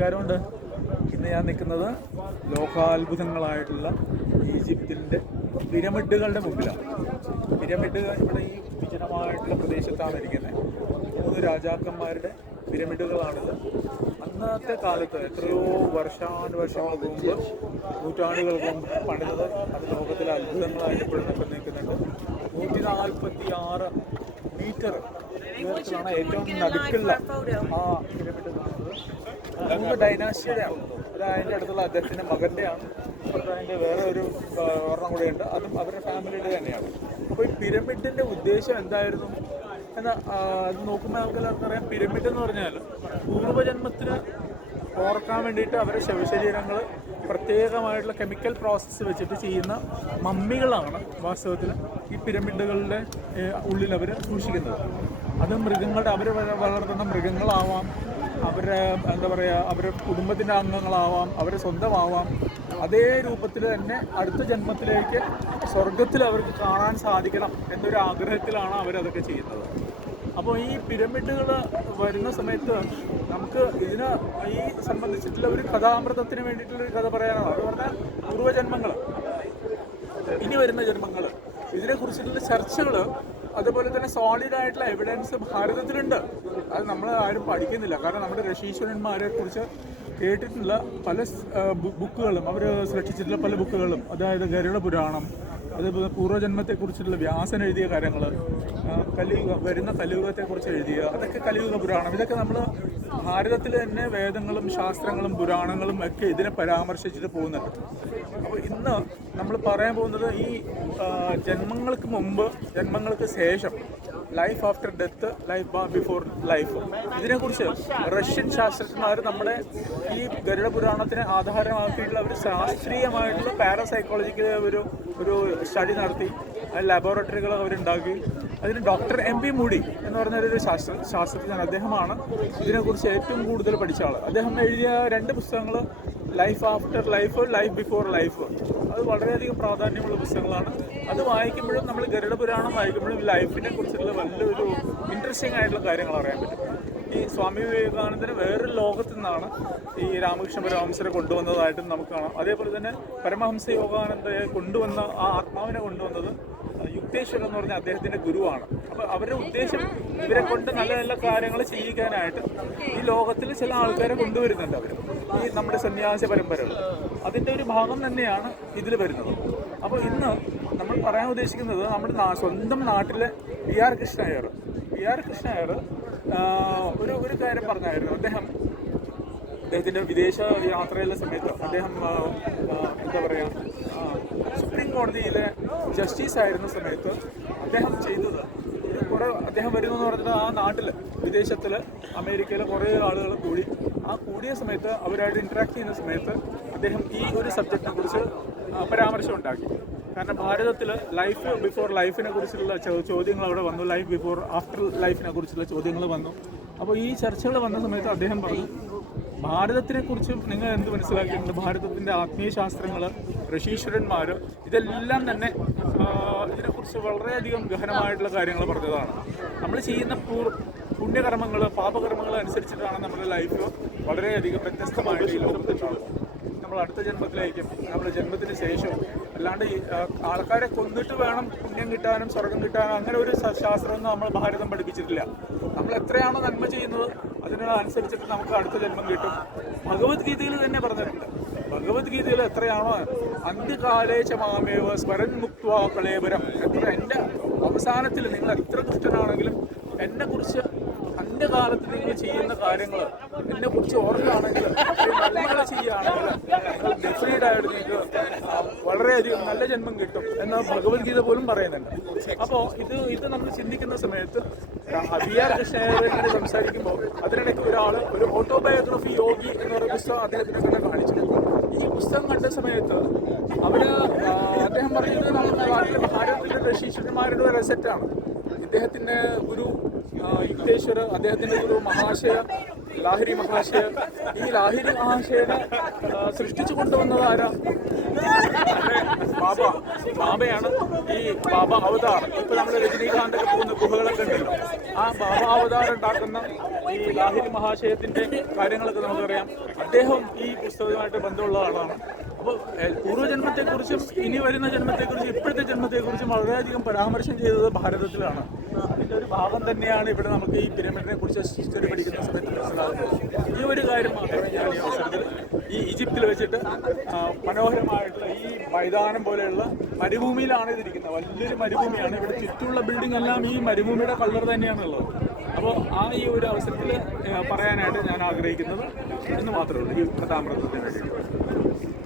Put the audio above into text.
നമസ്കാരമുണ്ട്. ഇന്ന് ഞാൻ നിൽക്കുന്നത് ലോകാത്ഭുതങ്ങളായിട്ടുള്ള ഈജിപ്തിൻ്റെ പിരമിഡുകളുടെ മുമ്പിലാണ്. പിരമിഡുകൾ ഇവിടെ ഈ വിജനമായിട്ടുള്ള പ്രദേശത്താണ് ഇരിക്കുന്നത്. 3 രാജാക്കന്മാരുടെ പിരമിഡുകളാണിത്. അന്നത്തെ കാലത്ത് എത്രയോ വർഷാനുവർഷങ്ങൾക്ക് മുമ്പ്, നൂറ്റാണ്ടുകൾക്ക് മുമ്പ് പണിതത്. അത് ലോകത്തിലെ അത്ഭുതങ്ങളായിട്ട് ഇപ്പോഴും നിൽക്കുന്നുണ്ട്. 146 മീറ്റർ ഉയരത്തിലാണ് ഏറ്റവും നടുക്കുള്ള ആ പിരമിഡ് കാണുന്നത്. മൂന്ന് ഡൈനാസ്റ്റിയുടെ ആണ്. അതിൻ്റെ അടുത്തുള്ള അദ്ദേഹത്തിൻ്റെ മകൻ്റെയാണ്. അപ്പുറത്ത് അതിൻ്റെ വേറെ ഒരു ഒരെണ്ണം കൂടെയുണ്ട്, അതും അവരുടെ ഫാമിലിയുടെ തന്നെയാണ്. അപ്പോൾ ഈ പിരമിഡിൻ്റെ ഉദ്ദേശം എന്തായിരുന്നു എന്നാൽ അത് നോക്കുന്ന ആൾക്കെല്ലാവർക്കും അറിയാം. പിരമിഡ് എന്ന് പറഞ്ഞാൽ പൂർവ്വജന്മത്തിന് ഓർക്കാൻ വേണ്ടിയിട്ട് അവരുടെ ശവശരീരങ്ങൾ പ്രത്യേകമായിട്ടുള്ള കെമിക്കൽ പ്രോസസ്സ് വെച്ചിട്ട് ചെയ്യുന്ന മമ്മികളാണ് വാസ്തവത്തിൽ ഈ പിരമിഡുകളുടെ ഉള്ളിൽ അവർ സൂക്ഷിക്കുന്നത്. അത് മൃഗങ്ങളുടെ അവർ വളർത്തുന്ന മൃഗങ്ങളാവാം, അവരുടെ എന്താ പറയുക, അവരുടെ കുടുംബത്തിൻ്റെ അംഗങ്ങളാവാം, അവരുടെ സ്വന്തമാവാം. അതേ രൂപത്തിൽ തന്നെ അടുത്ത ജന്മത്തിലേക്ക് സ്വർഗത്തിൽ അവർക്ക് കാണാൻ സാധിക്കണം എന്നൊരു ആഗ്രഹത്തിലാണ് അവരതൊക്കെ ചെയ്യുന്നത്. അപ്പോൾ ഈ പിരമിഡുകൾ വരുന്ന സമയത്ത് നമുക്ക് ഈ സംബന്ധിച്ചിട്ടുള്ള ഒരു കഥാമൃതത്തിന് വേണ്ടിയിട്ടുള്ളൊരു കഥ പറയാനാണ്. അത് പറഞ്ഞാൽ പൂർവ്വജന്മങ്ങൾ, ഇനി വരുന്ന ജന്മങ്ങൾ, ഇതിനെക്കുറിച്ചിട്ടുള്ള ചർച്ചകൾ, അതുപോലെ തന്നെ സോളിഡായിട്ടുള്ള എവിഡൻസ് ഭാരതത്തിലുണ്ട്. അത് നമ്മൾ ആരും പഠിക്കുന്നില്ല. കാരണം നമ്മുടെ ഋഷീശ്വരന്മാരെ കുറിച്ച് കേട്ടിട്ടുള്ള പല ബുക്കുകളും, അവർ സൃഷ്ടിച്ചിട്ടുള്ള പല ബുക്കുകളും, അതായത് ഗരുഡ പുരാണം, അതുപോലെ പൂർവ്വജന്മത്തെക്കുറിച്ചുള്ള വ്യാസൻ എഴുതിയ കാര്യങ്ങൾ, വരുന്ന കലിയുഗത്തെക്കുറിച്ച് എഴുതിയ അതൊക്കെ കലിയുഗ പുരാണം. ഇതൊക്കെ നമ്മൾ ഭാരതത്തിൽ തന്നെ വേദങ്ങളും ശാസ്ത്രങ്ങളും പുരാണങ്ങളും ഒക്കെ ഇതിനെ പരാമർശിച്ചിട്ട് പോകുന്നുണ്ട്. അപ്പോൾ ഇന്ന് നമ്മൾ പറയാൻ പോകുന്നത് ഈ ജന്മങ്ങൾക്ക് മുമ്പ്, ജന്മങ്ങൾക്ക് ശേഷം, life after death, life before life, ഇതിനെക്കുറിച്ച് റഷ്യൻ ശാസ്ത്രജ്ഞന്മാർ നമ്മുടെ ഈ ഗരുഡ പുരാണത്തിനെ ആധാരമാക്കിയിട്ടുള്ള ഒരു ശാസ്ത്രീയമായിട്ടുള്ള പാരാസൈക്കോളജിക്കൽ ഒരു സ്റ്റഡി നടത്തി. ലബോറട്ടറികൾ അവരുണ്ടാക്കി. അതിന് ഡോക്ടർ M.P. മൂഡി എന്ന് പറഞ്ഞൊരു ശാസ്ത്രജ്ഞൻ, അദ്ദേഹമാണ് ഇതിനെക്കുറിച്ച് ഏറ്റവും കൂടുതൽ പഠിച്ച ആൾ. അദ്ദേഹം എഴുതിയ 2 പുസ്തകങ്ങൾ, life after life, life before life, അത് വളരെയധികം പ്രാധാന്യമുള്ള പുസ്തകങ്ങളാണ്. അത് വായിക്കുമ്പോഴും നമ്മൾ ഗരുഡ പുരാണം വായിക്കുമ്പോഴും ലൈഫിനെ കുറിച്ചുള്ള വലിയൊരു ഇൻട്രസ്റ്റിംഗ് ആയിട്ടുള്ള കാര്യങ്ങൾ അറിയാൻ പറ്റും. ഈ സ്വാമി വിവേകാനന്ദന് വേറൊരു ലോകത്തു നിന്നാണ് ഈ രാമകൃഷ്ണ പരമഹംസരെ കൊണ്ടുവന്നതായിട്ടും നമുക്ക് കാണാം. അതേപോലെ തന്നെ പരമഹംസ യോഗാനന്ദയെ കൊണ്ടുവന്ന ആ ആത്മാവിനെ കൊണ്ടുവന്നത് യുക്തേശ്വർ എന്ന് പറഞ്ഞ അദ്ദേഹത്തിൻ്റെ ഗുരുവാണ്. അപ്പോൾ അവരുടെ ഉദ്ദേശം ഇവരെ കൊണ്ട് നല്ല നല്ല കാര്യങ്ങൾ ചെയ്യിക്കാനായിട്ട് ഈ ലോകത്തിൽ ചില ആൾക്കാരെ കൊണ്ടുവരുന്നുണ്ട്. അവർ ഈ നമ്മുടെ സന്യാസ പരമ്പരകൾ, അതിൻ്റെ ഒരു ഭാഗം തന്നെയാണ് ഇതിൽ വരുന്നത്. അപ്പോൾ ഇന്ന് നമ്മൾ പറയാൻ ഉദ്ദേശിക്കുന്നത് നമ്മുടെ സ്വന്തം നാട്ടിലെ PR കൃഷ്ണയ്യർ ഒരു കാര്യം പറഞ്ഞായിരുന്നു. അദ്ദേഹത്തിൻ്റെ വിദേശ യാത്രയിലെ സമയത്ത് അദ്ദേഹം എന്താ പറയുക, സുപ്രീം കോടതിയിലെ ജസ്റ്റിസ് ആയിരുന്ന സമയത്ത് അദ്ദേഹം ചെയ്തത്, അദ്ദേഹം വരുന്നതെന്ന് പറഞ്ഞിട്ട് ആ നാട്ടിൽ, വിദേശത്തിൽ, അമേരിക്കയിലെ കുറേ ആളുകൾ കൂടിയ സമയത്ത് അവരായിട്ട് ഇൻട്രാക്ട് ചെയ്യുന്ന സമയത്ത് അദ്ദേഹം ഈ ഒരു സബ്ജക്റ്റിനെ കുറിച്ച് പരാമർശം ഉണ്ടാക്കി. കാരണം ഭാരതത്തിൽ ലൈഫ് ബിഫോർ ലൈഫിനെ കുറിച്ചുള്ള ചോദ്യങ്ങൾ അവിടെ വന്നു, ലൈഫ് ബിഫോർ ആഫ്റ്റർ ലൈഫിനെ കുറിച്ചുള്ള ചോദ്യങ്ങൾ വന്നു. അപ്പോൾ ഈ ചർച്ചകൾ വന്ന സമയത്ത് അദ്ദേഹം പറഞ്ഞു, ഭാരതത്തിനെക്കുറിച്ചും നിങ്ങൾ എന്ത് മനസ്സിലാക്കിയിട്ടുണ്ട്? ഭാരതത്തിൻ്റെ ആത്മീയ ശാസ്ത്രങ്ങൾ, ഋഷീശ്വരന്മാർ, ഇതെല്ലാം തന്നെ ഇതിനെക്കുറിച്ച് വളരെയധികം ഗഹനമായിട്ടുള്ള കാര്യങ്ങൾ പറഞ്ഞതാണ്. നമ്മൾ ചെയ്യുന്ന പുണ്യകർമ്മങ്ങൾ, പാപകർമ്മങ്ങൾ അനുസരിച്ചിട്ടാണ് നമ്മുടെ ലൈഫ് വളരെയധികം വ്യത്യസ്തമായിട്ട് ഈ ലോകത്തുണ്ടാകുന്നത്. നമ്മൾ അടുത്ത ജന്മത്തിലേക്കും നമ്മുടെ ജന്മത്തിന് ശേഷവും, അല്ലാണ്ട് ആൾക്കാരെ കൊന്നിട്ട് വേണം പുണ്യം കിട്ടാനും സ്വർഗം കിട്ടാനും അങ്ങനെ ഒരു ശാസ്ത്രമൊന്നും നമ്മൾ ഭാരതം പഠിപ്പിച്ചിട്ടില്ല. നമ്മൾ എത്രയാണോ നന്മ ചെയ്യുന്നത് അതിനനുസരിച്ചിട്ട് നമുക്ക് അടുത്ത ജന്മം കിട്ടും. ഭഗവത്ഗീതയിൽ തന്നെ പറഞ്ഞിട്ടുണ്ട്. ഭഗവത്ഗീതയിൽ എത്രയാണോ അന്ത്യകാലേച്ച മാമേവ സ്മരൻ മുക്ത്വാ കളേബരം, എൻ്റെ അവസാനത്തിൽ നിങ്ങൾ എത്ര ദുഷ്ടനാണെങ്കിലും എന്നെക്കുറിച്ച് അന്ത്യകാലത്ത് നിങ്ങൾ ചെയ്യുന്ന കാര്യങ്ങൾ എന്നെക്കുറിച്ച് ഓർക്കുകയാണെങ്കിൽ, നന്മകൾ ചെയ്യുകയാണെങ്കിൽ നിങ്ങൾ ഡെഫിനറ്റായിട്ട് നിങ്ങൾക്ക് വളരെയധികം നല്ല ജന്മം കിട്ടും എന്ന് ഭഗവത്ഗീത പോലും പറയുന്നുണ്ട്. അപ്പോൾ ഇത് നമ്മൾ ചിന്തിക്കുന്ന സമയത്ത് PR കൃഷ്ണയെ സംസാരിക്കുമ്പോൾ അതിനിടയ്ക്ക് ഒരു ഓട്ടോബയോഗ്രഫി യോഗി എന്ന് പറയുന്ന പുസ്തകം അദ്ദേഹത്തിനെ തന്നെ കാണിച്ചു. ഈ പുസ്തകം കണ്ട സമയത്ത് അദ്ദേഹം പറയുന്നത് നമ്മുടെ നാട്ടിലെ ഭാരതത്തിലെ ഋഷീശ്വരന്മാരുടെ ഒരു സെറ്റാണ്. ഇദ്ദേഹത്തിൻ്റെ ഗുരു യുക്തേശ്വർ, അദ്ദേഹത്തിൻ്റെ ഗുരു മഹാശയ, ലാഹിരി മഹാശയ. ഈ ലാഹിരി മഹാശയനെ സൃഷ്ടിച്ചു കൊണ്ടുവന്നത് ആരാ? ബാബയാണ്. ഈ ബാബ അവതാർ, ഇപ്പോൾ നമ്മൾ രജനീകാന്തൊക്കെ പോകുന്ന ഗുഹകളൊക്കെ ഉണ്ടല്ലോ, ആ ബാബ അവതാർ ഉണ്ടാക്കുന്ന ഈ ലാഹിരി മഹാശയത്തിന്റെ കാര്യങ്ങളൊക്കെ നമുക്കറിയാം. അദ്ദേഹം ഈ പുസ്തകവുമായിട്ട് ബന്ധമുള്ള ആളാണ്. അപ്പോൾ പൂർവ്വജന്മത്തെക്കുറിച്ചും ഇനി വരുന്ന ജന്മത്തെക്കുറിച്ചും ഇപ്പോഴത്തെ ജന്മത്തെക്കുറിച്ചും വളരെയധികം പരാമർശം ചെയ്തത് ഭാരതത്തിലാണ്. അതിൻ്റെ ഒരു ഭാഗം തന്നെയാണ് ഇവിടെ നമുക്ക് ഈ പിരമിഡിനെ കുറിച്ച് ഹിസ്റ്ററി പഠിക്കുന്ന സമയത്ത് മനസ്സിലാകുന്നത്. ഈ ഒരു കാര്യം മാത്രമേ ഞാൻ ഈ അവസരത്തിൽ ഈ ഈജിപ്തിൽ വെച്ചിട്ട് മനോഹരമായിട്ടുള്ള ഈ മൈതാനം പോലെയുള്ള മരുഭൂമിയിലാണ് ഇതിരിക്കുന്നത്. വലിയൊരു മരുഭൂമിയാണ്. ഇവിടെ ചുറ്റുമുള്ള ബിൽഡിംഗ് എല്ലാം ഈ മരുഭൂമിയുടെ കളർ തന്നെയാണുള്ളത്. അപ്പോൾ ഈ ഒരു അവസരത്തിൽ പറയാനായിട്ട് ഞാൻ ആഗ്രഹിക്കുന്നത് എന്ന് മാത്രമേ ഉള്ളൂ ഈ കഥാമൃതത്തിന് വേണ്ടിയിട്ട്.